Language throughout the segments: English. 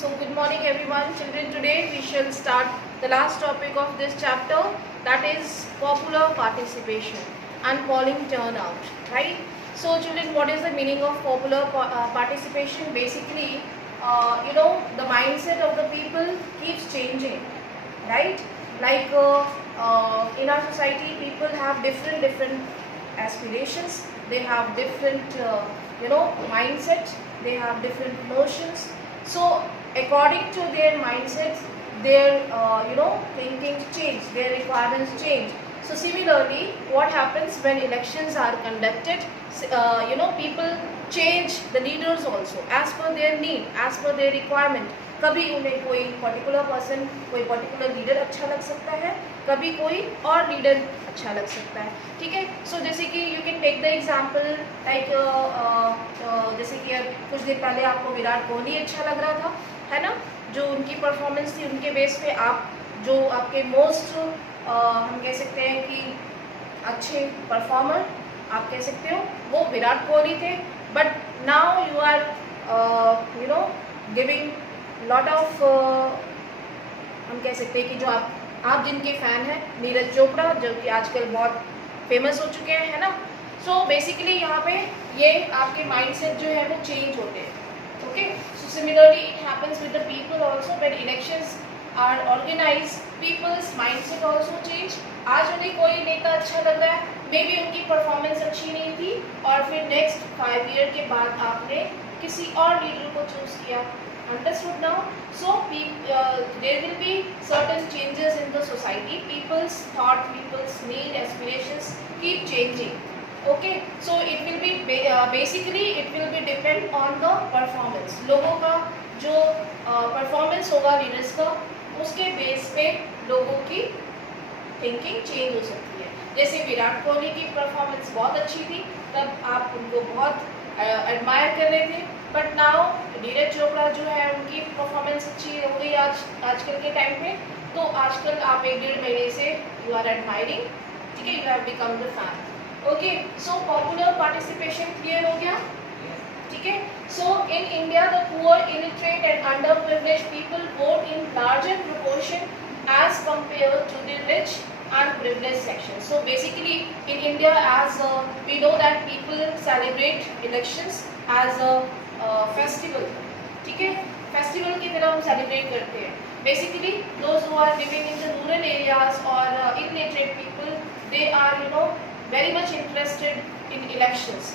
So good morning everyone. Children, today we shall start the last topic of this chapter, that is popular participation and polling turnout, right? So children, what is the meaning of popular participation? Basically, the mindset of the people keeps changing, right? Like in our society, people have different aspirations. They have different mindset. They have different notions. So according to their mindsets, their thinking change, their requirements change. So similarly, what happens when elections are conducted? People change the leaders also as per their need, as per their requirement. कभी उन्हें कोई particular person, कोई particular leader अच्छा लग सकता है, कभी कोई और लीडर अच्छा लग सकता है, ठीक है. सो जैसे कि you can take the example like जैसे कि कुछ दिन पहले आपको विराट कोहली अच्छा लग रहा था, है ना, जो उनकी परफॉर्मेंस थी, उनके बेस पे आप जो आपके मोस्ट हम कह सकते हैं कि अच्छे परफॉर्मर आप कह सकते हो वो विराट कोहली थे. But now you are giving lot of हम कह सकते हैं कि जो आप जिनके फ़ैन हैं, नीरज चोपड़ा, जो कि आजकल बहुत फेमस हो चुके हैं, है ना. सो बेसिकली यहाँ पे ये आपके माइंडसेट जो है वो चेंज होते हैं. Okay, so similarly it happens with the people also. When elections are organise, people's mindset also change. आज उन्हें कोई नेता अच्छा लग रहा है, मे बी उनकी परफॉर्मेंस अच्छी नहीं थी, और फिर नेक्स्ट 5 ईयर के बाद आपने किसी और लीडर को चूज़ किया. Understood now? So there will be certain changes in the society. People's thought, people's need, aspirations keep changing. Okay, so it will be basically it will be depend on the performance. लोगों का जो performance होगा leaders का, उसके base पे लोगों की thinking change हो सकती है. जैसे विराट कोहली की परफॉर्मेंस बहुत अच्छी थी, तब आप उनको बहुत एडमायर कर रहे थे. बट नाउ नीरज चोपड़ा जो है उनकी परफॉर्मेंस अच्छी हो गई आजकल के टाइम पे, तो आजकल आप 1-1.5 महीने से यू आर एडमायरिंग, ठीक है, you have become the fan. Okay, so popular participation clear हो गया, ठीक है. So in India the poor, illiterate and underprivileged people vote in larger proportion as compared to the rich and privileged section. So basically in India, as we know that people celebrate elections as a festival, ठीक है, festival की तरह हम celebrate करते हैं. Basically those who are living in the rural areas or illiterate people, they are very much interested in elections.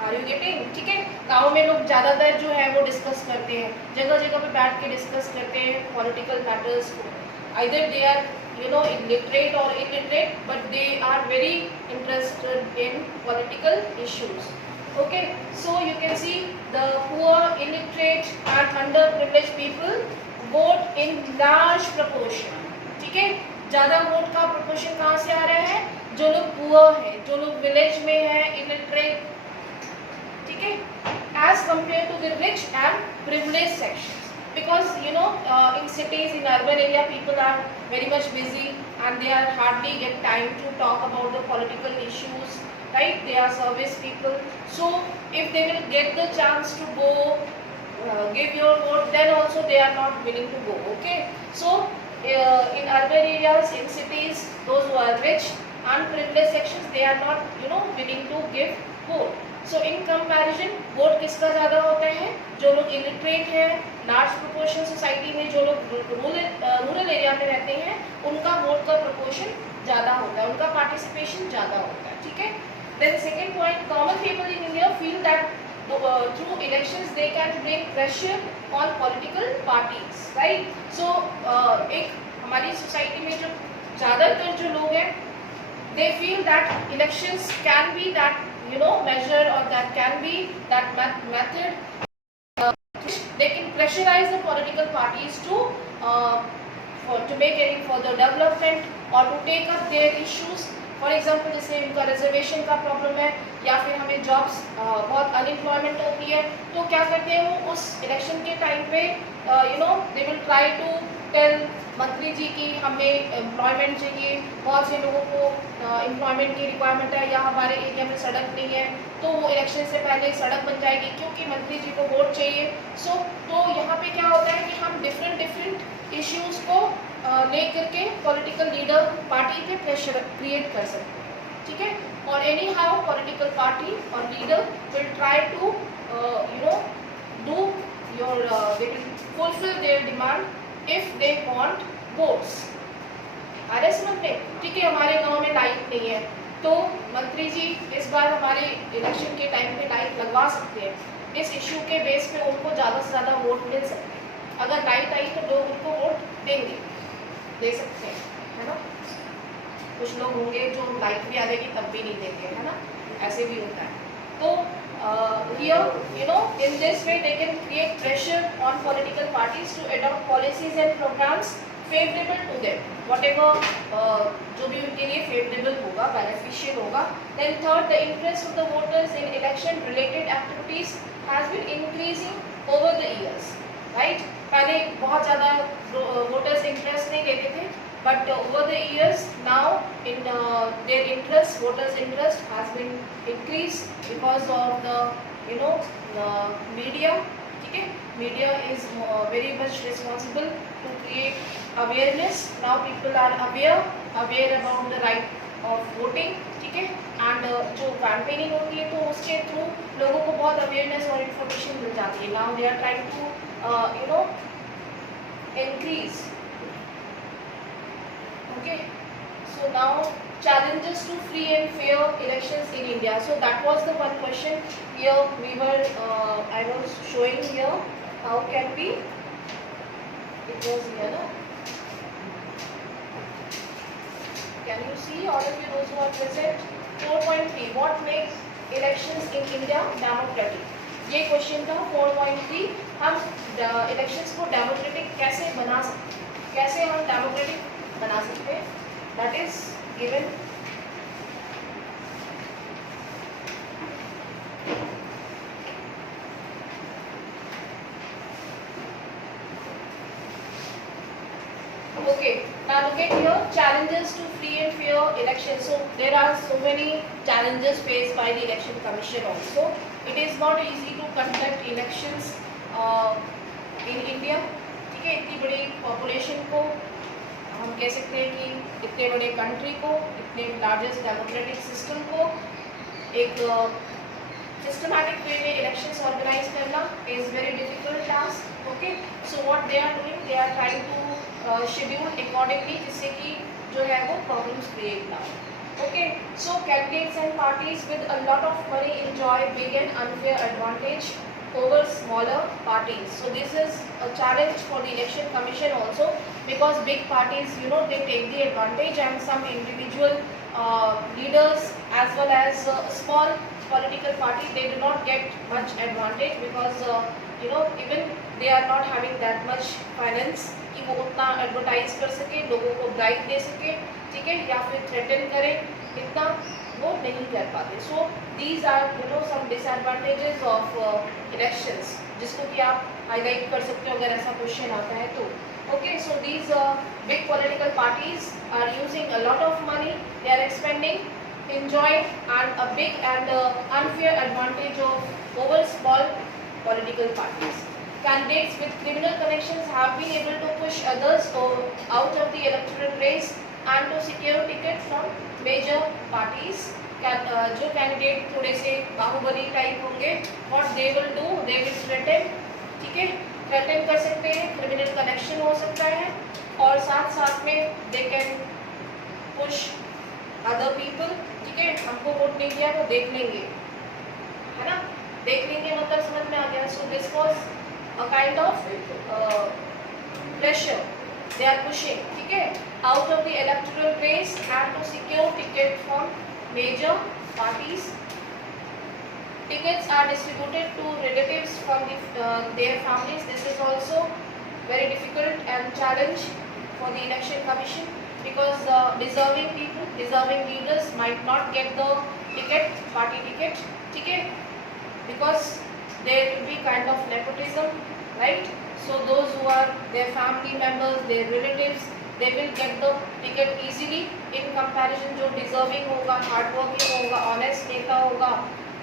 Are you getting? ठीक है. गाँव में लोग ज़्यादातर जो है वो डिस्कस करते हैं, जगह जगह पे बैठ के डिस्कस करते हैं पॉलिटिकल मैटर्स को. Either they are illiterate or illiterate, but they are very interested in political issues. Okay, so you can see the poor, illiterate and underprivileged people vote in large proportion. ठीक है, ज़्यादा vote का proportion कहाँ से आ रहा है? जो लोग poor है, जो लोग village में है, illiterate, ठीक है, as compared to the rich and privileged sections. Because in cities, in urban area, people are very much busy and they are hardly get time to talk about the political issues, right? They are service people. So if they will get the chance to go give your vote, then also they are not willing to go. Okay, so in urban areas, in cities, those who are rich and privileged sections, they are not willing to give vote. So in comparison vote किसका ज़्यादा होता है? जो लोग illiterate हैं, large proportion society में जो लोग रूरल एरिया में रहते हैं, उनका वोट का प्रोपोर्शन ज़्यादा होता है, उनका पार्टिसिपेशन ज़्यादा होता है, ठीक है. Then second point, common people in India feel that through elections they can bring pressure on political parties, right. So एक हमारी सोसाइटी में जो ज़्यादातर जो लोग हैं, they feel that elections can be that measure, or that can be that method they can pressurize the political parties to make any further development or to take up their issues. For example, जैसे उनका reservation का problem है, या फिर हमें jobs बहुत unemployment होती होती है, तो क्या करते हैं वो उस इलेक्शन के टाइम पे they will try to tell mantri ji की हमें एम्प्लॉयमेंट चाहिए, बहुत से लोगों को एम्प्लॉयमेंट की रिक्वायरमेंट है या हमारे एरिया में सड़क नहीं है, तो वो इलेक्शन से पहले सड़क बन जाएगी क्योंकि मंत्री जी को वोट चाहिए। तो यहाँ पे क्या होता है कि हम डिफरेंट इश्यूज़ को ले करके पॉलिटिकल लीडर पार्टी पे प्रेशर क्रिएट कर सकते हैं, ठीक है। और एनी हाउ पॉलिटिकल पार्टी और leader will try to do your they will fulfil their demand if they want votes. अरे समझते, ठीक है, हमारे गांव में लाइट नहीं है तो मंत्री जी इस बार हमारे इलेक्शन के टाइम पे लाइट लगवा सकते हैं, इस इश्यू के बेस पे उनको ज़्यादा से ज़्यादा वोट मिल सकते हैं। अगर लाइट आई तो लोग उनको वोट देंगे, दे सकते हैं, है ना। कुछ लोग होंगे जो लाइट भी आ जाएगी तब भी नहीं देंगे, है ना, ऐसे भी होता है। तो here in this way they can create pressure on political parties to adopt policies and programs favorable to them, whatever जो भी उनके लिए favorable होगा, beneficial होगा। Then third, the interest of the voters in election related activities has been increasing over the years, right? पहले बहुत ज़्यादा voters interest नहीं लेते थे, but over the years now in their interest, voters interest has been increased because of the media, ठीक है। media is very much responsible to create awareness. Now people are aware about the right of voting, ठीक है। and जो campaigning होती है तो उसके through लोगों को बहुत awareness और information मिल जाती है। now they are trying to increase, okay। so now challenges to free and fair elections in India. So that was the one question here we were I was showing here how can we, it was here, no? Can you see all of you those who are present? 4.3 what makes elections in India democratic? ये question था 4.3। हम elections को democratic कैसे बना सकते हैं, कैसे हम डेमोक्रेटिक बना सकते हैं, that is given. Okay, now look at here, challenges to free and fair elections. So there are so many challenges faced by the election commission also. It is not easy to conduct elections in India, ठीक है। इतनी बड़ी population को, हम कह सकते हैं कि इतने बड़े कंट्री को, इतने लार्जेस्ट डेमोक्रेटिक सिस्टम को एक सिस्टमैटिक वे में इलेक्शंस ऑर्गेनाइज करना is very difficult task, okay. So what they are doing, they are trying to schedule accordingly, जिससे कि जो है वो प्रॉब्लम्स क्रिएट ना हो, okay। So candidates and parties with a lot of money enjoy big and unfair advantage over smaller parties. So this is a challenge for the election commission also, because big parties they take the advantage, and some individual leaders as well as small political party, they do not get much advantage because even they are not having that much finance कि वो उतना advertise कर सके, लोगों को bribe दे सके, ठीक है, या फिर थ्रेटन करे, इतना वो नहीं कर पाते। So these are some disadvantages of elections, जिसको कि आप हाईलाइट कर सकते हो अगर ऐसा क्वेश्चन आता है तो, okay. So these big political parties are using a lot of money, they are expending, enjoying and a big and unfair advantage of over small political parties. Candidates with criminal connections have been able to push others out of the electoral race and to secure tickets from major parties. जो candidate थोड़े से Baahubali type होंगे, what they will do, they will threaten, ठीक है, threaten कर सकते हैं, criminal connection हो सकता है, और साथ साथ में they can push other people, ठीक है। हमको वोट नहीं दिया तो देख लेंगे, है ना, देख लेंगे मतलब समझ में आ गया। So this was a kind of pressure they are pushing, ठीक है, out of the electoral race and to secure ticket from major parties. Tickets are distributed to relatives from their families. This is also very difficult and challenge for the election commission, because deserving people, deserving leaders might not get the ticket, party ticket, ठीक है, because there will be kind of nepotism, right? So those who are their family members, their relatives, they will get the ticket easily in comparison जो deserving होगा, hard working होगा, honest नेता होगा,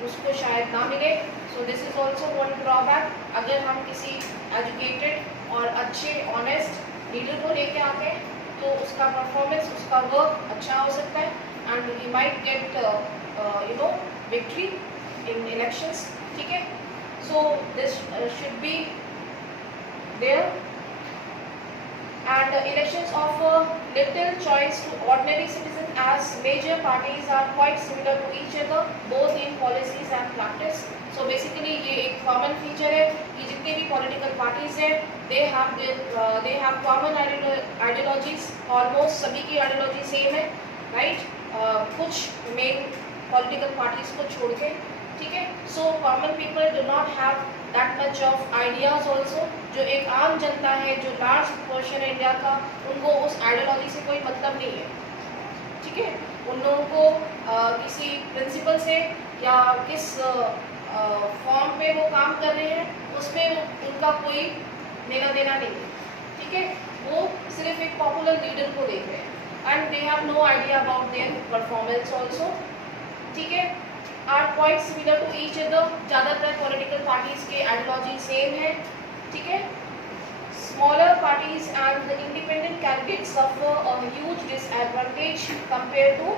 उसको शायद ना मिले. So this is also one drawback. अगर हम किसी educated और अच्छे honest leader को लेके आते हैं तो उसका performance, उसका work अच्छा हो सकता है and he might get victory in elections. ठीक है? So this should be there. And elections offer little choice to ordinary citizens as major parties are quite similar to each other both in policies and practice. So basically ये एक common feature है कि जितने भी political parties हैं they have common ideologies, almost सभी की ideology same है, right? कुछ main political parties को छोड़ के, ठीक है? So common people do not have that much of ideas also. जो एक आम जनता है, जो लार्ज पोर्शन है इंडिया का, उनको उस आइडियोलॉजी से कोई मतलब नहीं है, ठीक है? उन लोगों को किसी प्रिंसिपल से या किस फॉर्म पे वो काम कर रहे हैं उसमें उनका कोई लेना देना नहीं है, ठीक है? वो सिर्फ एक पॉपुलर लीडर को देख रहे हैं and they have no idea about their performance also, ठीक है? Are quite similar to each other. ज़्यादातर पॉलिटिकल पार्टीज के आइडियोलॉजी सेम है, ठीक है? Smaller parties and the independent candidates suffer a huge disadvantage compare to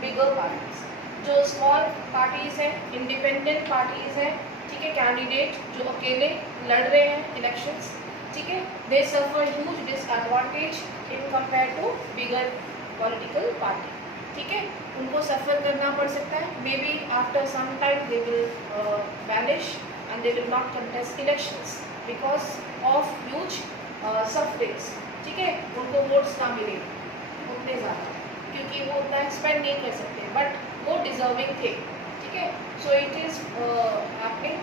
bigger parties. जो small parties हैं, independent parties हैं, ठीक है, कैंडिडेट जो अकेले लड़ रहे हैं इलेक्शंस, ठीक है, they suffer huge disadvantage in compare to bigger political party, ठीक है? उनको सफ़र करना पड़ सकता है. Maybe after some time they will vanish and they will not contest elections because of huge sufferings, ठीक है? उनको वोट्स ना मिले उतने ज़्यादा क्योंकि वो उतना एक्सपेंड नहीं कर सकते, बट वो डिजर्विंग थे, ठीक है? So it is happening.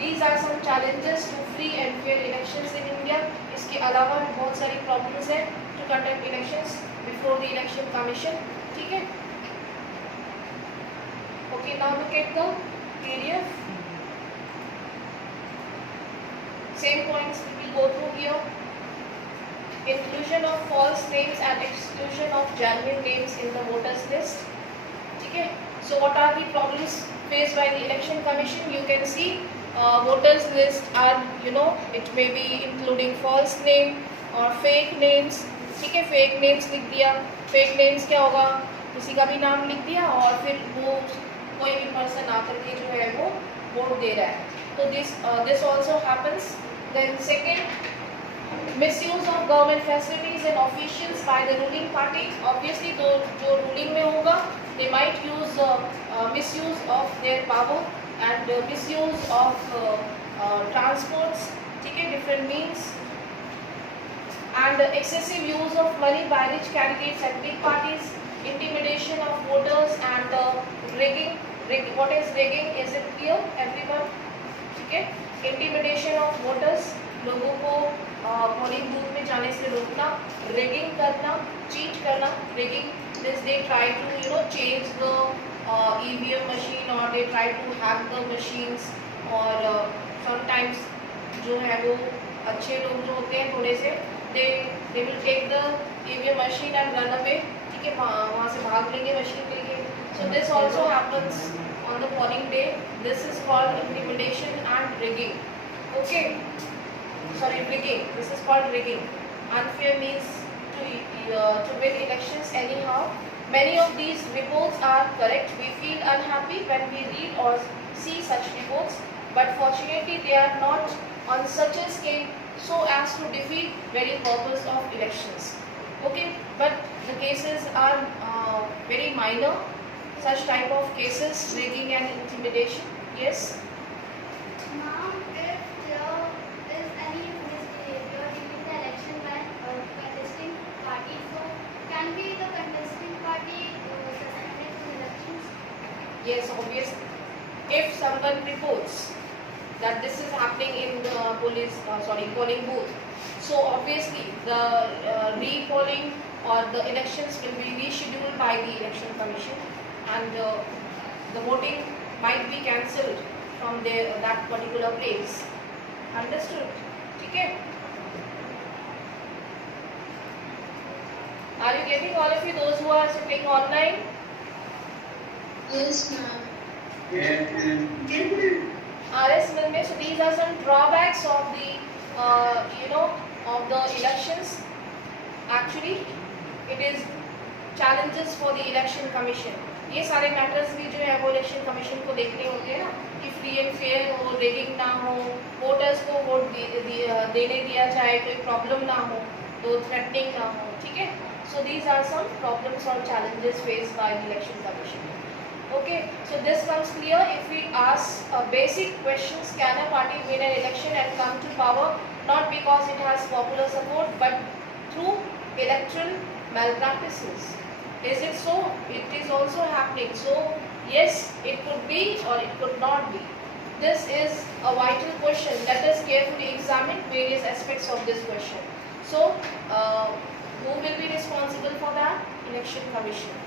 These are some challenges to free and fair elections in India. इसके अलावा भी बहुत सारी प्रॉब्लम्स हैं to conduct elections before the election commission, ठीक है? Okay, now look at the PDF. Same points we will go through here. Inclusion of false names and exclusion of genuine names in the voters list. ठीक है? So what are the problems faced by the election commission? You can see voters list are, it may be including false name or fake names. ठीक है? Fake names लिख दिया. Fake names क्या होगा? किसी का भी नाम लिख दिया और फिर वो कोई भी पर्सन आकर के जो है वो वोट दे रहा है. तो this also happens. Then second, misuse of government facilities and officials by the ruling party. Obviously तो जो रूलिंग में होगा they might use misuse of their power and misuse of transports, ठीक है, different means, and excessive use of money by rich candidates and big parties, intimidation of voters and rigging. What is rigging? Is it clear everyone? ठीक है? Intimidation of voters, लोगों को polling booth में जाने से रोकना, rigging करना, cheat करना, rigging. This they try to change the EVM machine or they try to hack the machines or sometimes जो है वो अच्छे लोग जो होते हैं थोड़े से they will take the EVM machine and run away, ठीक है, वहाँ से भाग लेंगे मशीन लेके. So this also happens on the polling day. This is called intimidation and rigging. Okay, sorry, rigging. This is called rigging. Unfair means to win elections anyhow. Many of these reports are correct. We feel unhappy when we read or see such reports, but fortunately they are not on such a scale so as to defeat very purpose of elections. Okay, but the cases are very minor. Such type of cases, rigging and intimidation. Yes. Ma'am, if there is any misbehavior during the election by contesting party, so can be the contesting party suspended from elections? Yes, obviously. If someone reports that this is happening in the polling booth, so obviously the re-polling or the elections will be rescheduled by the election commission and the voting might be cancelled from that particular place. Understood? ठीक है? Are you getting, all of you, those who are sitting online? Yes, ma'am. Yes, ma'am. RS Milme. So these are some drawbacks of the of the elections. Actually, it is challenges for the election commission. ये सारे matters भी जो है वो election commission को देखने होते हैं ना, कि फ्री एंड फेयर हो, रेगिंग ना हो, वोटर्स को वोट देने दिया जाए, कोई प्रॉब्लम ना हो, तो थ्रेटनिंग ना हो. ठीक है? So these are some problems or challenges faced by the election commission. Okay, so this comes clear if we ask basic questions. Can a party win an election and come to power not because it has popular support but through electoral malpractices? Is it so? It is also happening. So yes, it could be or it could not be. This is a vital question. Let us carefully examine various aspects of this question. So who will be responsible for that? Election commission.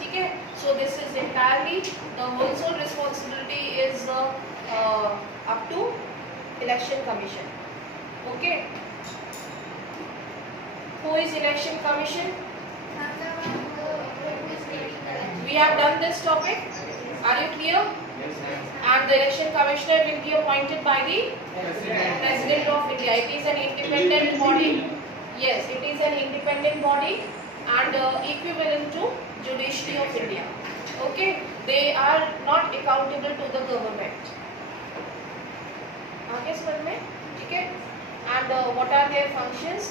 ठीक है? So this is entirely, the whole sole responsibility is up to election commission. Okay? Who is election commission? We have done this topic. Are you clear? Yes, ma'am. And the election commissioner will be appointed by the President of India. It is an independent body. Yes, it is an independent body and equivalent to Judiciary of India. Okay, they are not accountable to the government. आगे समझ में? ठीक है? And what are their functions?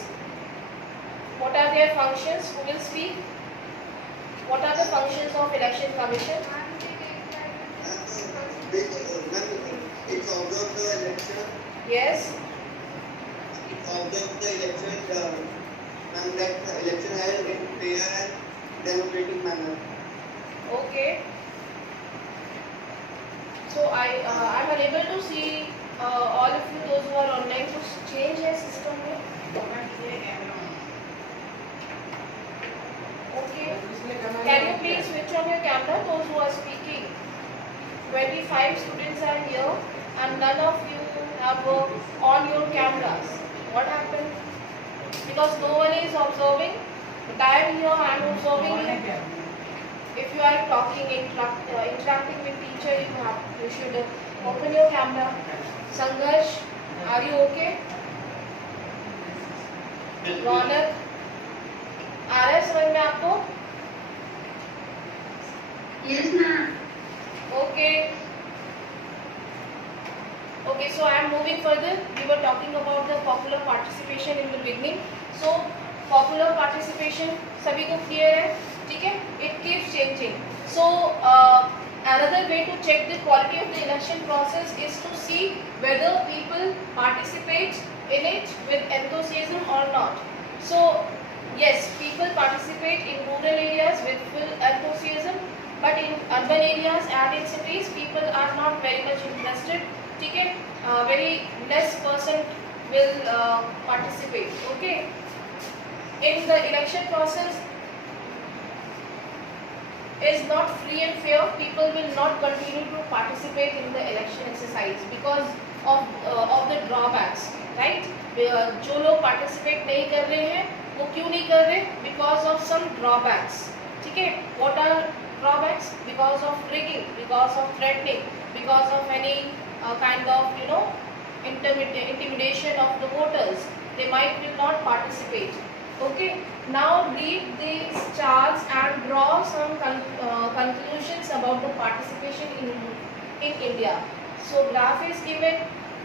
What are their functions? Who will speak? What are the functions of election commission? It's observe the election. Yes. It's observe the election and that the election held in fair and democratic manner. Okay. So I'm unable to see all of you, those who are online. कुछ change है system में? Okay. Can you please switch on your camera, those who are speaking? 25 students are here and none of you have on your cameras. What happened? Because no one is observing, but I am here, I am observing you. If you are talking, interacting with teacher, you should open your camera. Sangarsh, are you okay? Ronak, आ रहा है समझ में आपको? Yes, ma'am. Okay. Okay, so I am moving further. We were talking about the popular participation in the beginning. So popular participation सभी को clear है? ठीक है? It keeps changing. So another way to check the quality of the election process is to see whether people participate in it with enthusiasm or not. So yes, people participate in rural areas with full enthusiasm, but in urban areas and in cities, people are not very much interested. ठीक है? Very less person will participate. Okay? In the election process is not free and fair. People will not continue to participate in the election exercise because of the drawbacks, right? जो लोग participate नहीं कर रहे हैं, वो क्यों नहीं कर रहे? Because of some drawbacks. ठीक है? What are drawbacks? Because of rigging, because of threatening, because of any kind of intimidation of the voters. They will not participate. Okay. Now read these charts and draw some conclusions about the participation in India. So graph is given.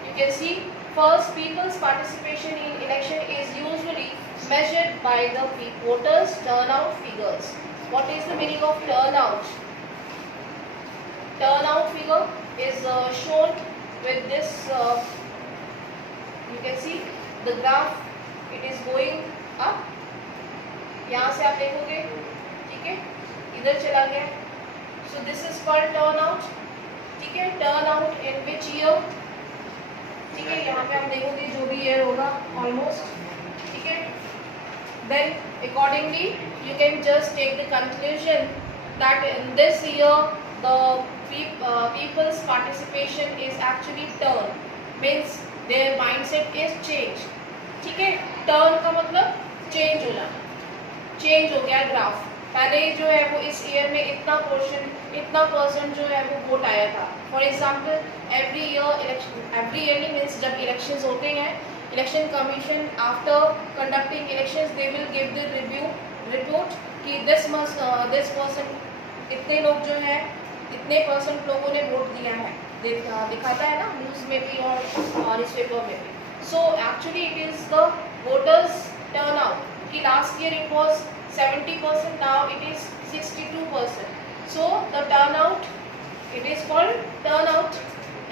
You can see first, people's participation in election is usually measured by the voters' turnout figures. What is the meaning of turnout? Turnout figure is shown with this. You can see the graph. It is going up. यहाँ से आप देखोगे, ठीक है? इधर चला गया. So this is called turnout. ठीक है? Turnout in which year? ठीक है? यहाँ पे हम देखोगे जो भी year होगा almost. ठीक है? Then accordingly you can just take the conclusion that in this year the people's participation is actually turn, means their mindset is change. ठीक है, टर्न का मतलब चेंज हो जाना, चेंज हो गया ग्राफ। पहले जो है वो इस ईयर में इतना परसेंट जो है वो वोट आया था। For example every yearly means जब इलेक्शंस होते हैं, election commission after conducting elections they will give the report कि दिस पर्सन, इतने लोग जो है, इतने परसेंट लोगों ने वोट दिया है, दिखाता है ना न्यूज़ में भी और न्यूज़ पेपर में भी। So actually it is the voters turnout कि last year it was 70%, now it is 62%. So the turnout, it is called turnout,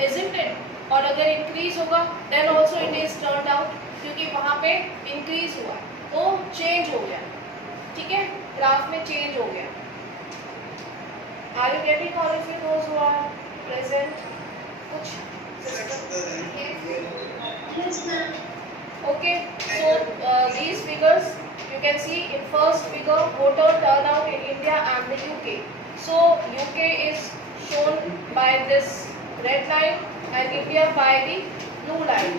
isn't it? और अगर इंक्रीज होगा then also it is turned out, क्योंकि वहाँ पे increase हुआ तो change हो गया। ठीक है, ग्राफ में चेंज हो गया। Are you getting all of you those who are present? कुछ okay, so these figures you can see in first figure voter turnout in India and the UK. So UK is shown by this red line and India by the blue line.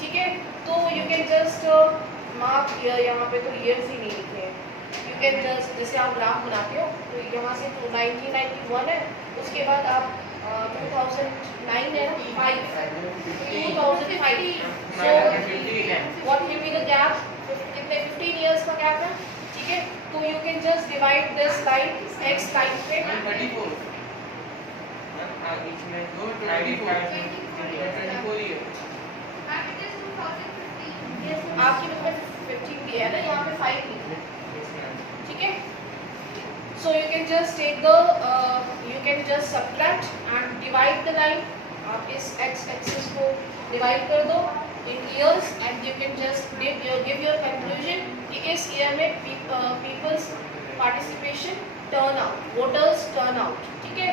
ठीक है, तो you can just mark here, यहाँ पे तो years ही नहीं लिखे हैं। You can just, जैसे आप ग्राफ बनाते हो तो यहाँ से तो 1991 है, उसके बाद आप 2009 है ना, 2005। So what will be the gap? कितने 15 years का गैप है। ठीक है, तो you can just divide this line x line पे 34 इसमें 24 years आपकी मतलब 15 दिया है ना, यहाँ पे 5 लिखना है। ठीक है, so you can just take the you can just subtract and divide the line। आप इस x axis को divide कर दो in years and you can just give your conclusion कि इस year में people's participation turn out, voters turn out। ठीक है,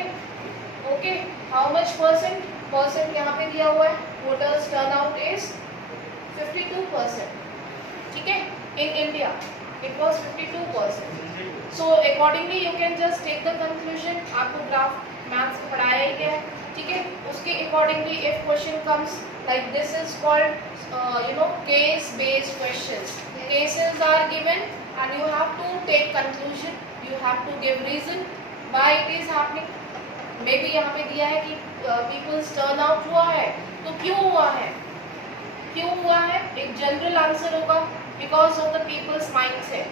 okay, how much percent यहाँ पे दिया हुआ है, voters turn out is 52%। ठीक है, in India it was 52%। So accordingly you can just take the conclusion। आपको ग्राफ मैथ्स को पढ़ाया ही गया है। ठीक है, उसके accordingly if question comes like this is called case based questions। Cases are given and you have to take conclusion, you have to give reason why it is happening। maybe यहाँ पे दिया है कि people's turn out हुआ है, तो क्यों हुआ है, एक जनरल आंसर होगा because of the people's mindset।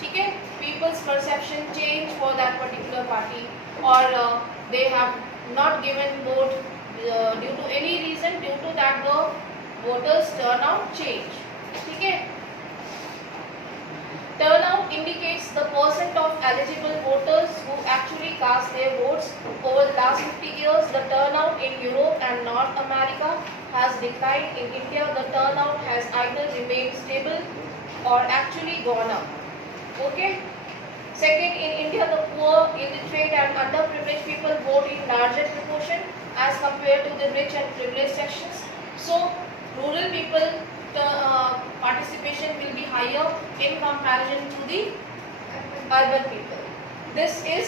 ठीक है, people's perception change for that particular party or they have not given vote due to any reason, due to that the voters turnout change। ठीक है, turnout indicates the percent of eligible voters who actually cast their votes। Over the last 50 years the turnout in Europe and North America has declined। In India the turnout has either remained stable or actually gone up। Okay, second, in India the poor, illiterate and underprivileged people vote in larger proportion as compared to the rich and privileged sections। So rural people participation will be higher in comparison to the urban people। This is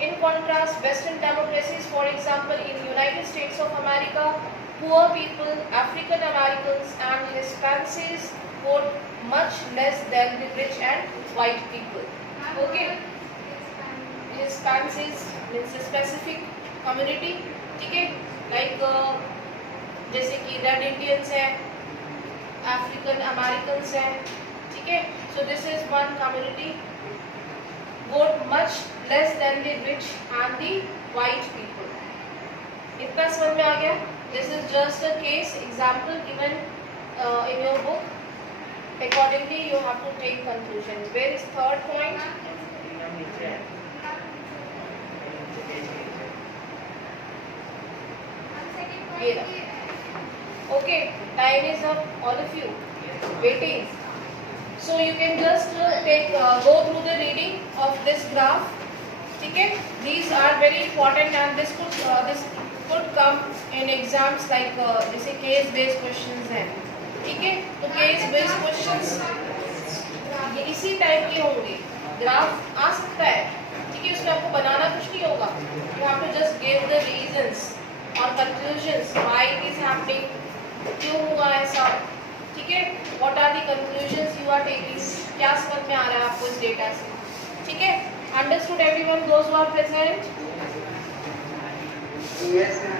in contrast Western democracies, for example in United States of America, poor people, African Americans and Hispanics vote much less than the rich and white people। Okay, Hispanics means a specific community। ठीक है, like जैसे कि red Indians है, African Americans हैं। ठीक है, so this is one community vote much less than the rich and the white people. इतना समझ में आ गया? This is just a case example given in your book. Accordingly you have to take conclusions। Where is third point? ये रहा। Okay, time is up, all of you waiting। So you can just go through the reading of this graph। ठीक है, these are very important and this could come in exams like जैसे case based questions हैं। ठीक है, तो case based questions ये इसी type के होंगे। ग्राफ आ सकता है। ठीक है, इसमें आपको बनाना कुछ नहीं होगा, you have to just give the reasons और conclusions why it is happening, क्यों हुआ ऐसा, ठीक है, what are the conclusions you are taking, क्या समझ में आ रहा है आपको इस डेटा से, ठीक है, understood everyone those who are present? Yes, ma'am.